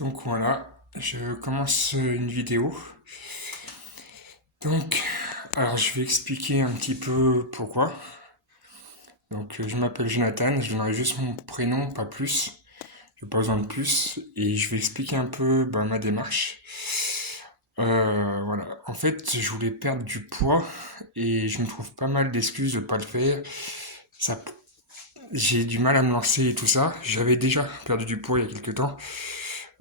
Donc voilà, je commence une vidéo. Donc, alors je vais expliquer un petit peu pourquoi. Donc je m'appelle Jonathan, je donnerai juste mon prénom, pas plus. Je n'ai pas besoin de plus. Et je vais expliquer un peu ma démarche. Voilà, en fait, je voulais perdre du poids et je me trouve pas mal d'excuses de pas le faire. Ça, j'ai du mal à me lancer et tout ça. J'avais déjà perdu du poids il y a quelques temps.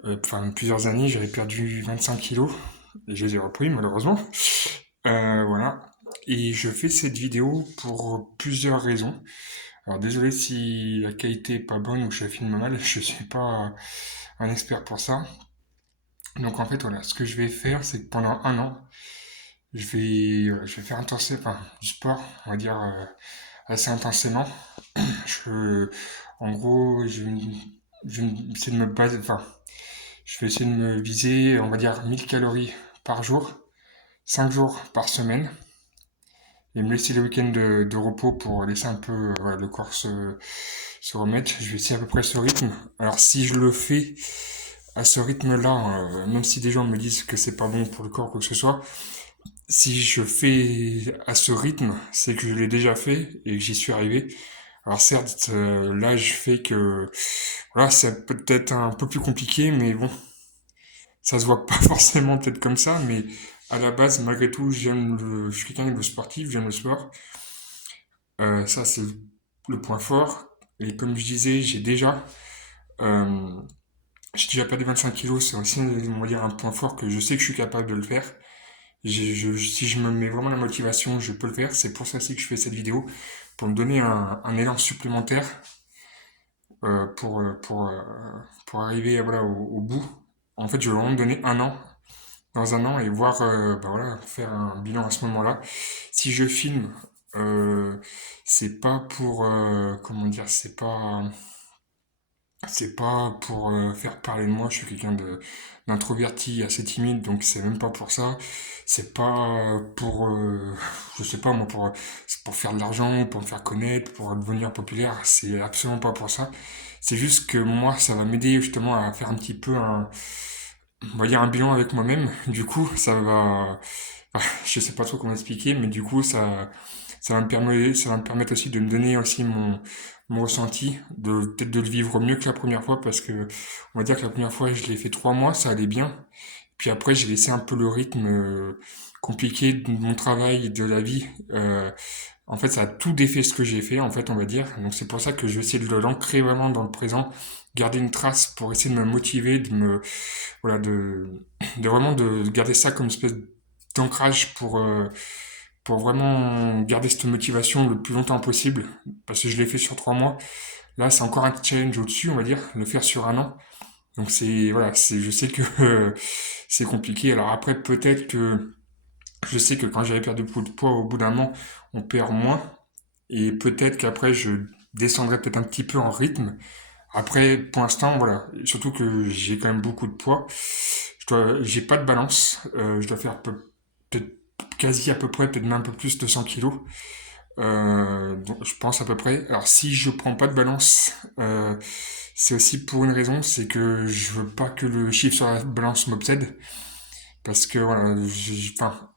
Enfin, plusieurs années, j'avais perdu 25 kilos. Et je les ai repris, malheureusement. Voilà. Et je fais cette vidéo pour plusieurs raisons. Alors, désolé si la qualité est pas bonne ou que je filme mal, je suis pas un expert pour ça. Donc, en fait, voilà, ce que je vais faire, c'est que pendant un an, je vais faire du sport, on va dire, assez intensément. Je, en gros, je vais essayer de me baser, je vais essayer de me viser, on va dire, 1000 calories par jour, 5 jours par semaine, et me laisser le week-end de repos pour laisser un peu voilà, le corps se remettre. Je vais essayer à peu près ce rythme. Alors si je le fais à ce rythme-là, même si des gens me disent que c'est pas bon pour le corps ou quoi que ce soit, si je fais à ce rythme, c'est que je l'ai déjà fait et que j'y suis arrivé. Alors certes, l'âge fait que voilà, c'est peut-être un peu plus compliqué, mais bon, ça se voit pas forcément peut-être comme ça, mais à la base, malgré tout, je suis quelqu'un de sportif, j'aime le sport. Ça, c'est le point fort. Et comme je disais, euh, j'ai déjà perdu 25 kilos. C'est aussi, on va dire, un point fort que je sais que je suis capable de le faire. Si je me mets vraiment la motivation, je peux le faire. C'est pour ça aussi que je fais cette vidéo, pour me donner un élan supplémentaire euh, pour, euh, pour, euh, pour arriver voilà, au bout. En fait, je vais vraiment me donner un an dans un an et voir, voilà, faire un bilan à ce moment-là. Si je filme, euh, c'est pas pour, comment dire, c'est pas pour faire parler de moi. Je suis quelqu'un d'introverti, assez timide, donc c'est même pas pour ça. C'est pas pour, je sais pas moi, c'est pour faire de l'argent, pour me faire connaître, pour devenir populaire. C'est absolument pas pour ça. C'est juste que moi, ça va m'aider justement à faire un petit peu on va dire un bilan avec moi-même. Du coup, je sais pas trop comment expliquer, mais du coup, ça va me permettre aussi de me donner aussi mon ressenti, peut-être de le vivre mieux que la première fois, parce que on va dire que la première fois, je l'ai fait 3 mois, ça allait bien. Puis après, j'ai laissé un peu le rythme compliqué de mon travail et de la vie. En fait, ça a tout défait ce que j'ai fait, en fait, on va dire. Donc c'est pour ça que je vais essayer de l'ancrer vraiment dans le présent, garder une trace pour essayer de me motiver, voilà, de vraiment de garder ça comme une espèce d'ancrage pour vraiment garder cette motivation le plus longtemps possible. Parce que je l'ai fait sur 3 mois. Là, c'est encore un challenge au-dessus, on va dire, le faire sur un an. Donc voilà, je sais que c'est compliqué. Alors après, peut-être que je sais que quand j'avais perdu beaucoup de poids, au bout d'un moment, on perd moins. Et peut-être qu'après, je descendrai peut-être un petit peu en rythme. Après, pour l'instant, voilà. Surtout que j'ai quand même beaucoup de poids. J'ai pas de balance. Je dois faire peut-être quasi à peu près, peut-être même un peu plus de 100 kilos. Donc, je pense à peu près. Alors, si je prends pas de balance, c'est aussi pour une raison, c'est que je veux pas que le chiffre sur la balance m'obsède. Parce que voilà, enfin,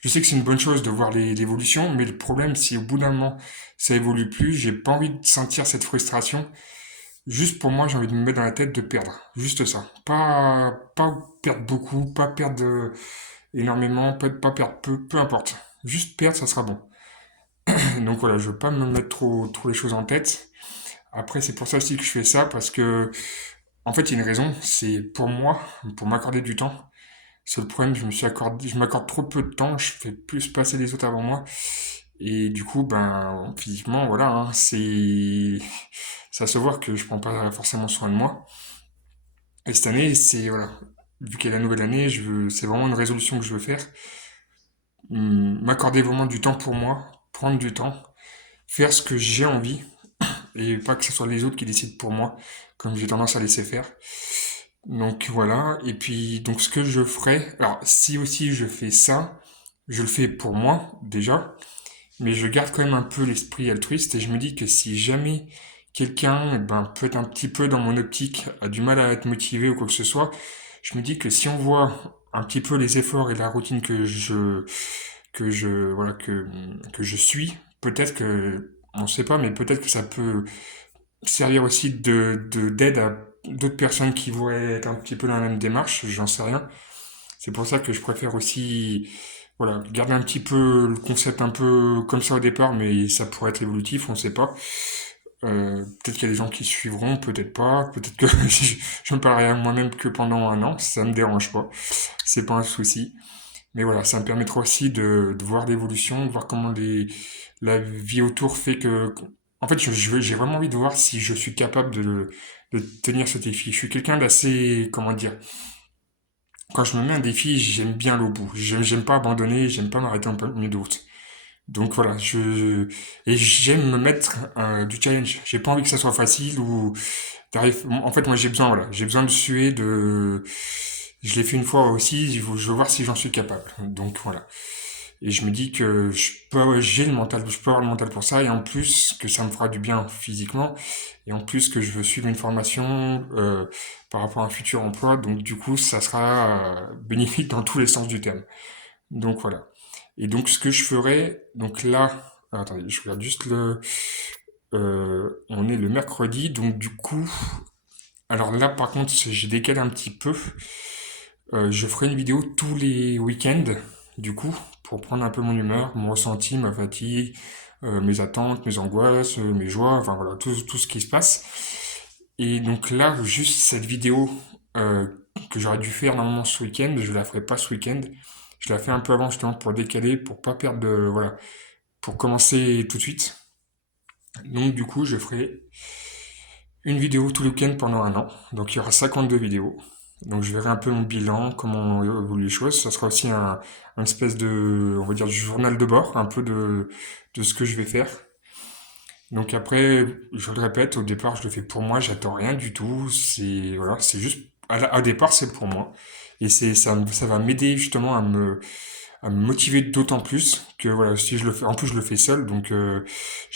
je sais que c'est une bonne chose de voir l'évolution, mais le problème, si au bout d'un moment ça évolue plus, j'ai pas envie de sentir cette frustration. Juste pour moi, j'ai envie de me mettre dans la tête de perdre. Juste ça. Pas perdre beaucoup, pas perdre énormément, pas perdre peu importe. Juste perdre, ça sera bon. Donc voilà, je veux pas me mettre trop les choses en tête. Après, c'est pour ça aussi que je fais ça, parce que, en fait, il y a une raison, c'est pour moi, pour m'accorder du temps. C'est le problème, je m'accorde trop peu de temps, je fais plus passer les autres avant moi. Et du coup, ben, physiquement, voilà, hein, ça se voit que je prends pas forcément soin de moi. Et cette année, voilà, vu qu'il y a la nouvelle année, c'est vraiment une résolution que je veux faire. M'accorder vraiment du temps pour moi, prendre du temps, faire ce que j'ai envie, et pas que ce soit les autres qui décident pour moi, comme j'ai tendance à laisser faire. Donc voilà, et puis donc ce que je ferai, alors si aussi je fais ça, je le fais pour moi déjà, mais je garde quand même un peu l'esprit altruiste et je me dis que si jamais quelqu'un, ben, peut être un petit peu dans mon optique, a du mal à être motivé ou quoi que ce soit, je me dis que si on voit un petit peu les efforts et la routine que je suis, peut-être que, on sait pas, mais peut-être que ça peut servir aussi d'aide à d'autres personnes qui voudraient être un petit peu dans la même démarche, j'en sais rien. C'est pour ça que je préfère aussi, voilà, garder un petit peu le concept un peu comme ça au départ, mais ça pourrait être évolutif, on sait pas. Peut-être qu'il y a des gens qui suivront, peut-être pas, peut-être que je me parlerai à moi-même que pendant un an, ça me dérange pas, c'est pas un souci. Mais voilà, ça me permettra aussi de voir l'évolution, de voir comment la vie autour fait que... En fait, j'ai vraiment envie de voir si je suis capable de tenir ce défi. Je suis quelqu'un d'assez, comment dire, quand je me mets un défi, j'aime bien aller au bout. J'aime pas abandonner, j'aime pas m'arrêter en plein milieu de route. Donc voilà, et j'aime me mettre du challenge. J'ai pas envie que ça soit facile ou en fait, moi j'ai besoin, voilà, j'ai besoin de suer, je l'ai fait une fois aussi, je veux voir si j'en suis capable. Donc voilà. Et je me dis que j'ai le mental, je peux avoir le mental pour ça, et en plus que ça me fera du bien physiquement, et en plus que je veux suivre une formation par rapport à un futur emploi, donc du coup ça sera bénéfique dans tous les sens du terme. Donc voilà. Et donc ce que je ferai, donc là, attendez, je regarde juste on est le mercredi, donc du coup, alors là par contre j'ai décalé un petit peu. Je ferai une vidéo tous les week-ends, du coup, pour prendre un peu mon humeur, mon ressenti, ma fatigue, mes attentes, mes angoisses, mes joies, enfin voilà, tout ce qui se passe. Et donc là, juste cette vidéo euh, que j'aurais dû faire normalement ce week-end, je la ferai pas ce week-end. Je la fais un peu avant justement pour décaler, pour pas perdre de, voilà, pour commencer tout de suite. Donc du coup, je ferai une vidéo tout le week-end pendant un an. Donc il y aura 52 vidéos. Donc je verrai un peu mon bilan, comment évoluent les choses. Ça sera aussi un espèce de, on va dire, du journal de bord, un peu de ce que je vais faire. Donc après, je le répète, au départ, je le fais pour moi, j'attends rien du tout. C'est voilà, c'est juste, au départ, c'est pour moi. Et ça va m'aider justement à me motiver d'autant plus que voilà, si je le fais, en plus je le fais seul, donc je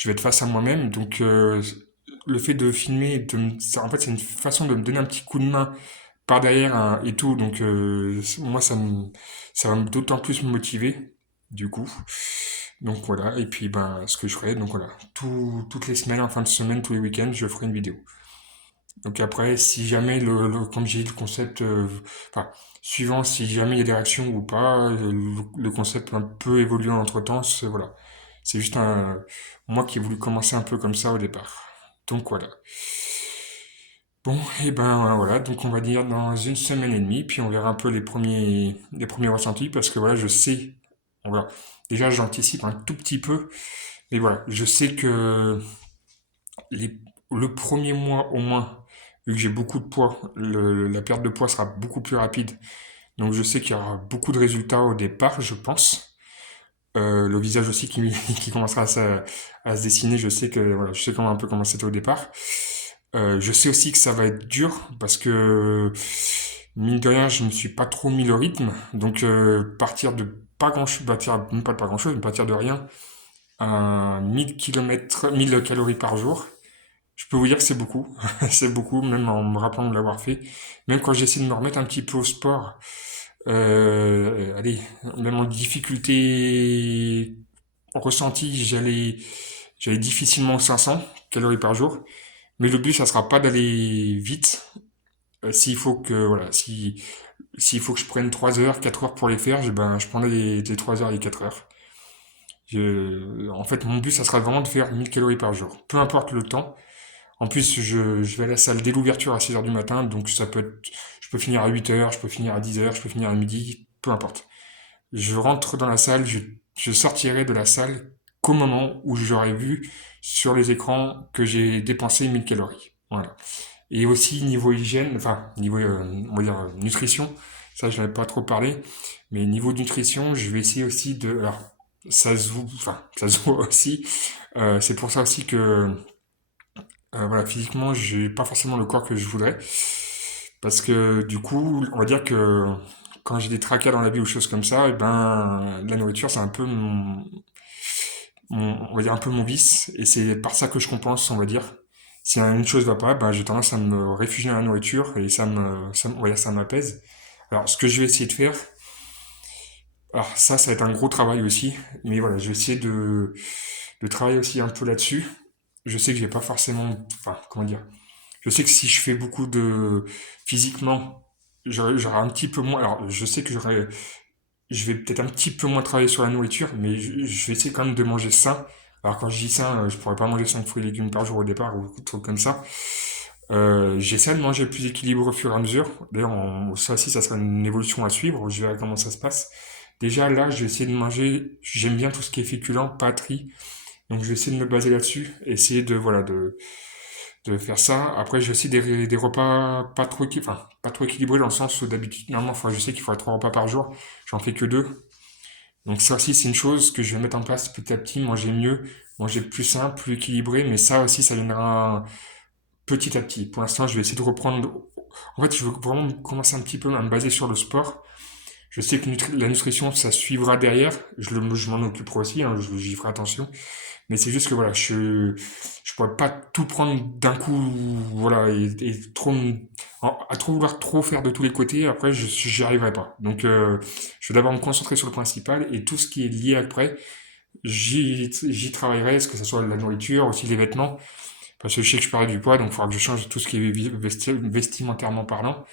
vais être face à moi-même. Donc le fait de filmer, en fait, c'est une façon de me donner un petit coup de main par derrière et tout. Donc moi, ça va d'autant plus me motiver, du coup. Donc voilà, et puis ben ce que je ferai, donc voilà, toutes les semaines, en fin de semaine, tous les week-ends, je ferai une vidéo. Donc après, si jamais comme j'ai dit, le concept, enfin, suivant si jamais il y a des réactions ou pas, le concept un peu évolué entre temps, voilà. C'est juste moi qui ai voulu commencer un peu comme ça au départ. Donc voilà. Bon, et ben voilà, donc on va dire dans une semaine et demie, puis on verra un peu les premiers ressentis, parce que voilà, je sais, voilà, déjà j'anticipe un tout petit peu, mais voilà, je sais que les, le premier mois au moins, vu que j'ai beaucoup de poids, la perte de poids sera beaucoup plus rapide. Donc je sais qu'il y aura beaucoup de résultats au départ, je pense. Le visage aussi qui commencera à se dessiner, je sais que voilà, je sais comment un peu comment c'était au départ. Je sais aussi que ça va être dur parce que mine de rien, je me suis pas trop mis le rythme. Donc partir de pas grand chose, même pas de pas grand chose, mais partir de rien à 1000 km, 1000 calories par jour, je peux vous dire que c'est beaucoup. C'est beaucoup, même en me rappelant de l'avoir fait. Même quand j'essaie de me remettre un petit peu au sport, allez, même en difficulté ressentie, j'allais difficilement aux 500 calories par jour. Mais le but, ça sera pas d'aller vite. S'il faut que, voilà, s'il faut que je prenne 3 heures, 4 heures pour les faire, je prendrai les 3 heures et les 4 heures. En fait, mon but, ça sera vraiment de faire 1000 calories par jour. Peu importe le temps. En plus, je vais à la salle dès l'ouverture à 6 heures du matin, donc ça peut être, je peux finir à 8 heures, je peux finir à 10 heures, je peux finir à midi, peu importe. Je rentre dans la salle, je sortirai de la salle qu'au moment où j'aurai vu sur les écrans que j'ai dépensé 1000 calories. Voilà. Et aussi niveau hygiène, enfin niveau on va dire nutrition, ça je n'avais pas trop parlé, mais niveau nutrition, je vais essayer aussi alors ça se voit, enfin ça se voit aussi. C'est pour ça aussi que voilà, physiquement, j'ai pas forcément le corps que je voudrais. Parce que du coup, on va dire que quand j'ai des tracas dans la vie ou choses comme ça, et ben la nourriture c'est un peu on va dire un peu mon vice. Et c'est par ça que je compense, on va dire. Si une chose va pas, ben, j'ai tendance à me réfugier dans la nourriture et ouais, ça m'apaise. Alors, ce que je vais essayer de faire, alors ça va être un gros travail aussi, mais voilà, je vais essayer de travailler aussi un peu là-dessus. Je sais que j'ai pas forcément, enfin, comment dire, je sais que si je fais beaucoup de physiquement, j'aurai un petit peu moins. Alors, je sais que je vais peut-être un petit peu moins travailler sur la nourriture, mais je vais essayer quand même de manger sain. Alors, quand je dis sain, je pourrais pas manger 5 fruits et légumes par jour au départ ou des trucs comme ça. J'essaie de manger plus équilibré au fur et à mesure. D'ailleurs, ça aussi, ça sera une évolution à suivre. Je verrai comment ça se passe. Déjà, là, je vais essayer de manger. J'aime bien tout ce qui est féculent, pâterie. Donc, je vais essayer de me baser là-dessus. Essayer voilà, de faire ça. Après, j'ai aussi des repas pas trop équilibrés dans le sens où d'habitude, normalement, je sais qu'il faut 3 repas par jour. J'en fais que 2. Donc, ça aussi, c'est une chose que je vais mettre en place petit à petit. Manger mieux, manger plus sain, plus équilibré. Mais ça aussi, ça viendra petit à petit. Pour l'instant, je vais essayer de reprendre. En fait, je veux vraiment commencer un petit peu à me baser sur le sport. Je sais que la nutrition, ça suivra derrière. Je m'en occuperai aussi, hein, j'y ferai attention. Mais c'est juste que voilà, je pourrais pas tout prendre d'un coup, voilà, et à trop vouloir trop faire de tous les côtés. Après, j'y arriverai pas. Donc, je vais d'abord me concentrer sur le principal et tout ce qui est lié après, j'y travaillerai, que ce soit la nourriture, aussi les vêtements. Parce que je sais que je perds du poids, donc il faudra que je change tout ce qui est vestimentairement parlant.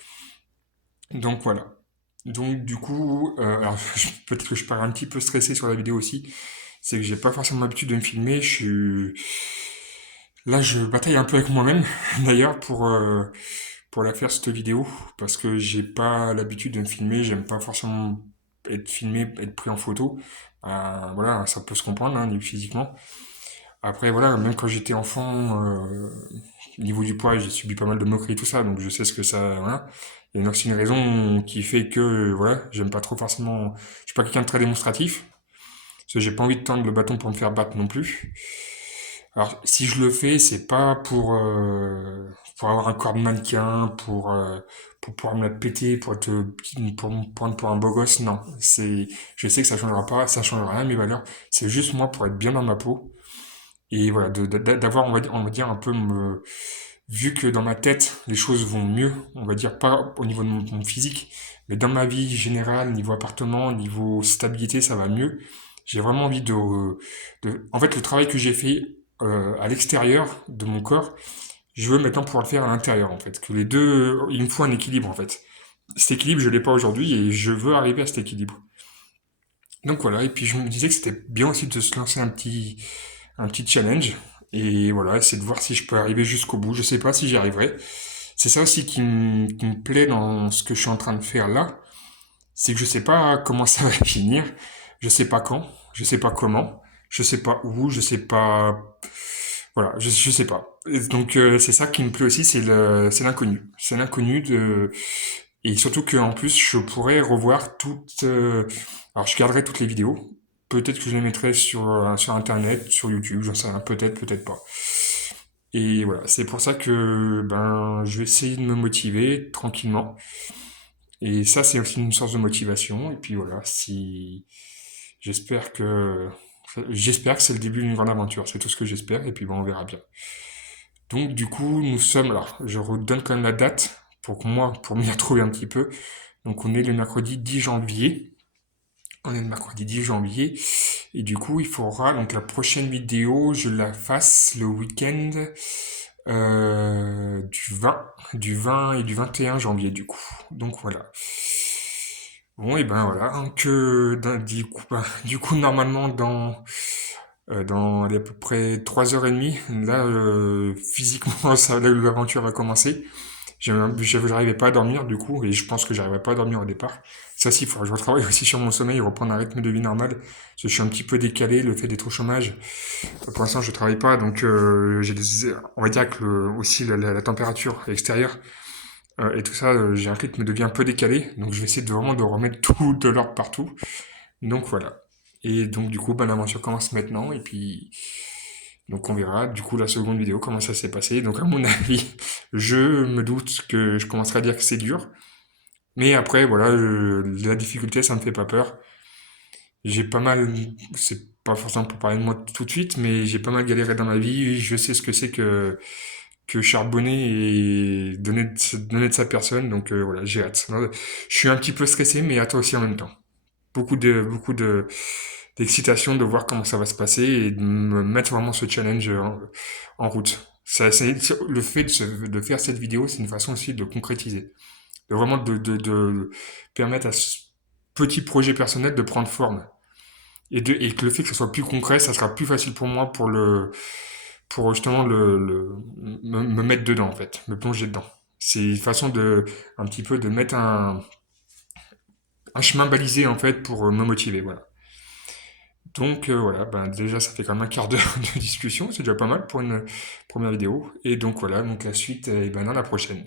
Donc voilà. Donc du coup, alors peut-être que je parais un petit peu stressé sur la vidéo aussi. C'est que j'ai pas forcément l'habitude de me filmer. Là, je bataille un peu avec moi-même, d'ailleurs, pour la faire cette vidéo, parce que j'ai pas l'habitude de me filmer. J'aime pas forcément être filmé, être pris en photo. Voilà, ça peut se comprendre, hein, physiquement. Après, voilà, même quand j'étais enfant, au niveau du poids, j'ai subi pas mal de moqueries, tout ça, donc je sais ce que ça, voilà. Il y a aussi une raison qui fait que, voilà, j'aime pas trop forcément, je suis pas quelqu'un de très démonstratif, parce que j'ai pas envie de tendre le bâton pour me faire battre non plus. Alors, si je le fais, c'est pas pour avoir un corps de mannequin, pour pouvoir me la péter, pour me prendre pour un beau gosse, non. Je sais que ça changera pas, ça changera rien à mes valeurs. C'est juste moi pour être bien dans ma peau. Et voilà, d'avoir, on va dire, vu que dans ma tête, les choses vont mieux, on va dire pas au niveau de mon physique, mais dans ma vie générale, niveau appartement, niveau stabilité, ça va mieux. J'ai vraiment envie en fait, le travail que j'ai fait à l'extérieur de mon corps, je veux maintenant pouvoir le faire à l'intérieur, en fait. Que les deux, il me faut un équilibre, en fait. Cet équilibre, je l'ai pas aujourd'hui et je veux arriver à cet équilibre. Donc voilà, et puis je me disais que c'était bien aussi de se lancer un petit challenge. Et voilà, c'est de voir si je peux arriver jusqu'au bout. Je sais pas si j'y arriverai. C'est ça aussi qui me plaît dans ce que je suis en train de faire là. C'est que je sais pas comment ça va finir. Je sais pas quand. Je sais pas comment. Je sais pas où. Je sais pas. Voilà, je sais pas. Et donc c'est ça qui me plaît aussi, c'est l'inconnu. C'est l'inconnu et surtout qu'en plus je pourrais revoir alors je garderai toutes les vidéos. Peut-être que je les mettrai sur internet, sur YouTube, j'en sais rien, peut-être, peut-être pas. Et voilà, c'est pour ça que ben je vais essayer de me motiver tranquillement. Et ça c'est aussi une source de motivation. Et puis voilà, si j'espère que j'espère que c'est le début d'une grande aventure. C'est tout ce que j'espère. Et puis bon, on verra bien. Donc du coup, nous sommes là. Je redonne quand même la date pour m'y retrouver un petit peu. Donc on est le mercredi 10 janvier. On est le mercredi 10 janvier. Et du coup, il faudra donc la prochaine vidéo, je la fasse le week-end du 20 et du 21 janvier du coup. Donc voilà. Bon et ben voilà. Donc du coup normalement dans à peu près 3h30, là physiquement l'aventure va commencer. J'arrivais pas à dormir du coup, et je pense que j'arriverai pas à dormir au départ. Ça si, il faudra que je retravaille aussi sur mon sommeil et reprendre un rythme de vie normal. Parce que je suis un petit peu décalé, le fait d'être au chômage. Pour l'instant, je travaille pas, donc on va dire que aussi la température extérieure et tout ça, j'ai un rythme de vie un peu décalé. Donc je vais essayer vraiment de remettre tout de l'ordre partout. Donc voilà. Et donc du coup, ben, l'aventure commence maintenant, et puis donc on verra du coup la seconde vidéo comment ça s'est passé. Donc à mon avis, je me doute que je commencerai à dire que c'est dur. Mais après, voilà, la difficulté, ça me fait pas peur. J'ai pas mal, c'est pas forcément pour parler de moi tout de suite, mais j'ai pas mal galéré dans ma vie. Je sais ce que c'est que que charbonner et donner de sa personne. Donc voilà, j'ai hâte. Je suis un petit peu stressé, mais à toi aussi en même temps. D'excitation de voir comment ça va se passer et de me mettre vraiment ce challenge en route. Le fait de faire cette vidéo, c'est une façon aussi de concrétiser, de vraiment de permettre à ce petit projet personnel de prendre forme. Et que le fait que ce soit plus concret, ça sera plus facile pour moi pour justement me mettre dedans, en fait, me plonger dedans. C'est une façon un petit peu de mettre un chemin balisé, en fait, pour me motiver, voilà. Donc voilà, ben déjà ça fait quand même un quart d'heure de discussion, c'est déjà pas mal pour une première vidéo. Et donc voilà, donc la suite, et ben dans la prochaine.